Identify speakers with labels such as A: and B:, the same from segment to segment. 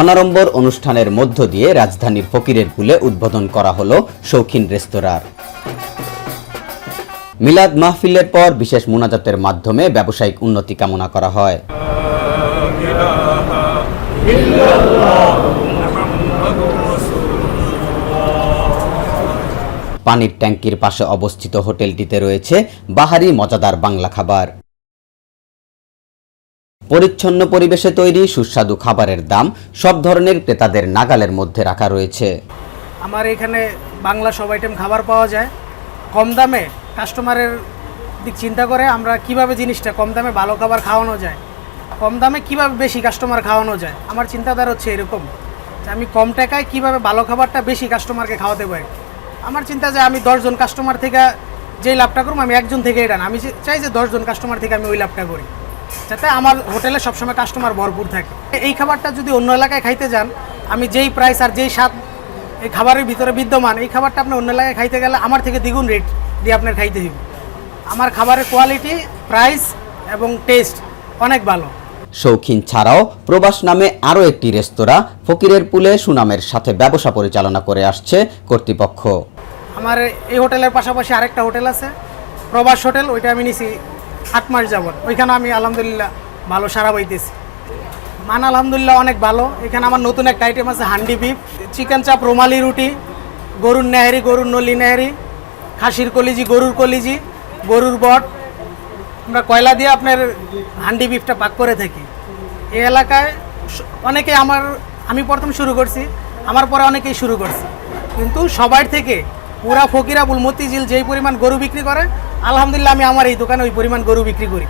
A: অনারম্বর অনুষ্ঠানের মধ্য দিয়ে রাজধানীর ফকিরের পুলে উদ্বোধন করা হলো শৌখিন রেস্তোরাঁর। মিলাদ মাহফিলের পর বিশেষ মুনাজাতের মাধ্যমে ব্যবসায়িক উন্নতি কামনা করা হয়। পানির ট্যাঙ্কির পাশে অবস্থিত হোটেলটিতে রয়েছে বাহারি মজাদার বাংলা খাবার। পরিচ্ছন্ন পরিবেশে তৈরি সুস্বাদু খাবারের দাম সব ধরনের ক্রেতাদের নাগালের মধ্যে রাখা রয়েছে।
B: আমার এখানে বাংলা সব আইটেম খাবার পাওয়া যায়। কম দামে কাস্টমারের দিক চিন্তা করে আমরা কীভাবে জিনিসটা কম দামে ভালো খাবার খাওয়ানো যায়, কম দামে কীভাবে বেশি কাস্টমার খাওয়ানো যায়, আমার চিন্তাধারা হচ্ছে এরকম যে আমি কম টাকায় কীভাবে ভালো খাবারটা বেশি কাস্টমারকে খাওয়াতে পারি। আমার চিন্তা যে আমি দশজন কাস্টমার থেকে যেই লাভটা করব, আমি একজন থেকে এটা আমি চাই যে দশজন কাস্টমার থেকে আমি ওই লাভটা করি। যাতে আমার হোটেলে সবসময় কাস্টমার ভরপুর থাকে। এই খাবারটা যদি অন্য এলাকায় খাইতে যান আমি যেই প্রাইস আর যেই স্বাদ এই খাবারের ভিতরে বিদ্যমান এই খাবারটা আপনি অন্য এলাকায় খাইতে গেলে আমার থেকে দ্বিগুণ রেট দিয়ে আপনার খাইতে হবে আমার খাবারের কোয়ালিটি প্রাইস এবং টেস্ট অনেক ভালো।
A: শৌখিন ছাড়াও প্রবাস নামে আরও একটি রেস্তোরাঁ ফকিরের পুলে সুনামের সাথে ব্যবসা পরিচালনা করে আসছে কর্তৃপক্ষ।
B: আমার এই হোটেলের পাশাপাশি আরেকটা হোটেল আছে প্রবাস হোটেল ওইটা আমি নিছি আট মাস যাবত ওইখানে আমি আলহামদুলিল্লাহ ভালো সারা পাইতেছি। মান আলহামদুলিল্লাহ অনেক ভালো। এখানে আমার নতুন একটা আইটেম আছে হান্ডি বিফ। চিকেন চাপ, রুমালি রুটি, গরুর নেহারি, গরুর নলি নেহারি, খাসির কলিজি, গরুর কলিজি, গরুর বট। আমরা কয়লা দিয়ে আপনার হান্ডি বিফটা পাক করে থাকি। এই এলাকায় অনেকে আমার আমি প্রথম শুরু করছি, আমার পরে অনেকেই শুরু করছে। কিন্তু সবার থেকে পুরা ফকিরাবুল মতিঝিল যেই পরিমাণ গরু বিক্রি করে আলহামদুলিল্লাহ আমি আমার এই দোকানে ওই পরিমাণ গরু বিক্রি করি।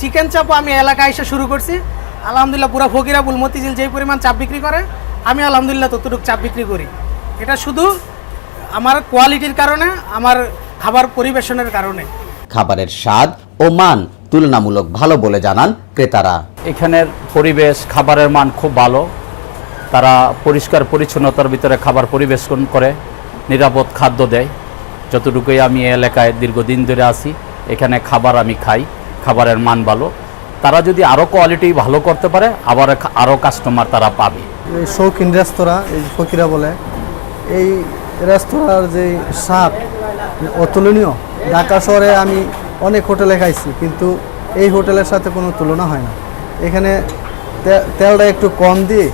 B: চিকেন চাপও আমি এলাকায় এসে শুরু করছি। আলহামদুলিল্লাহ পুরা ফকিরাবুল মতিঝিল যেই পরিমাণ চাপ বিক্রি করে আমি আলহামদুলিল্লাহ ততটুকু চাপ বিক্রি করি। এটা শুধু আমার কোয়ালিটির কারণে আমার খাবার পরিবেশনের কারণে।
A: খাবারের স্বাদ ও মান তুলনামূলক ভালো বলে জানান ক্রেতারা।
C: এখানের পরিবেশ খাবারের মান খুব ভালো। তারা পরিষ্কার পরিচ্ছন্নতার ভিতরে খাবার পরিবেশন করে। নিরাপদ খাদ্য দেয়। যতটুকুই আমি এলাকায় দীর্ঘদিন ধরে আসি এখানে খাবার আমি খাই, খাবারের মান ভালো। তারা যদি আরও কোয়ালিটি ভালো করতে পারে, আবার আরও কাস্টমার তারা পাবে।
D: এই শৌখিন রেস্তোরাঁ, এই ফকিরা বলে, এই রেস্তোরাঁর যে স্বাদ অতুলনীয়। ঢাকা শহরে আমি অনেক হোটেলে খাইছি, কিন্তু এই হোটেলের সাথে কোনো তুলনা হয় না। এখানে তেলটা একটু কম দিয়ে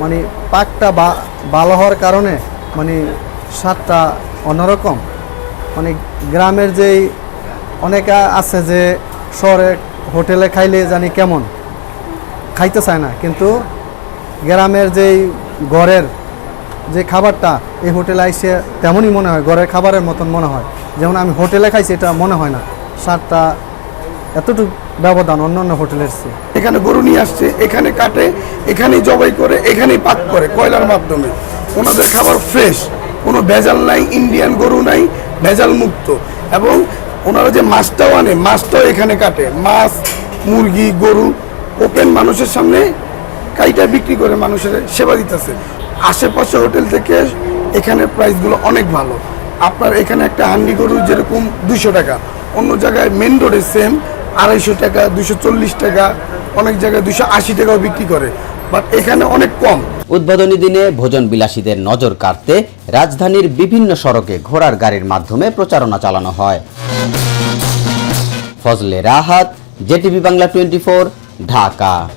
D: মানে পাকটা ভালো হওয়ার কারণে মানে স্বাদটা অন্যরকম। মানে গ্রামের যেই অনেকে আছে যে শহরে হোটেলে খাইলে জানি কেমন, খাইতে চায় না। কিন্তু গ্রামের যেই ঘরের যে খাবারটা এই হোটেলে আইসে তেমনই মনে হয়, ঘরের খাবারের মতন মনে হয়। যেমন আমি হোটেলে খাইছি, এটা মনে হয় না। স্বাদটা এতটুকু ব্যবধান অন্য অন্য হোটেলের চেয়ে।
E: এখানে গরু নিয়ে আসছে, এখানে কাটে, এখানেই জবাই করে, এখানেই পাক করে কয়লার মাধ্যমে। ওনাদের খাবার ফ্রেশ কোনো ভেজাল নাই ইন্ডিয়ান গরু নাই, ভেজাল মুক্ত। এবং ওনারা যে মাছটাও আনে, মাছটাও এখানে কাটে। মাছ, মুরগি, গরু ওপেন মানুষের সামনে কাইটা বিক্রি করে মানুষের সেবা দিতেছে। আশেপাশে হোটেল থেকে এখানে প্রাইসগুলো অনেক ভালো। আপনার এখানে একটা হান্ডি গরু যেরকম দুশো টাকা, অন্য জায়গায় মেন রোডে সেম আড়াইশো টাকা দুশো চল্লিশ টাকা, অনেক জায়গায় দুশো আশি টাকাও বিক্রি করে। বাট এখানে অনেক কম।
A: উদ্বোধনী দিনে ভোজন বিলাসীদের নজর কাড়তে রাজধানীর বিভিন্ন সড়কে ঘোড়ার গাড়ির মাধ্যমে প্রচারণা চালানো হয়। Fazle Rahat, JTV Bangla twenty Dhaka.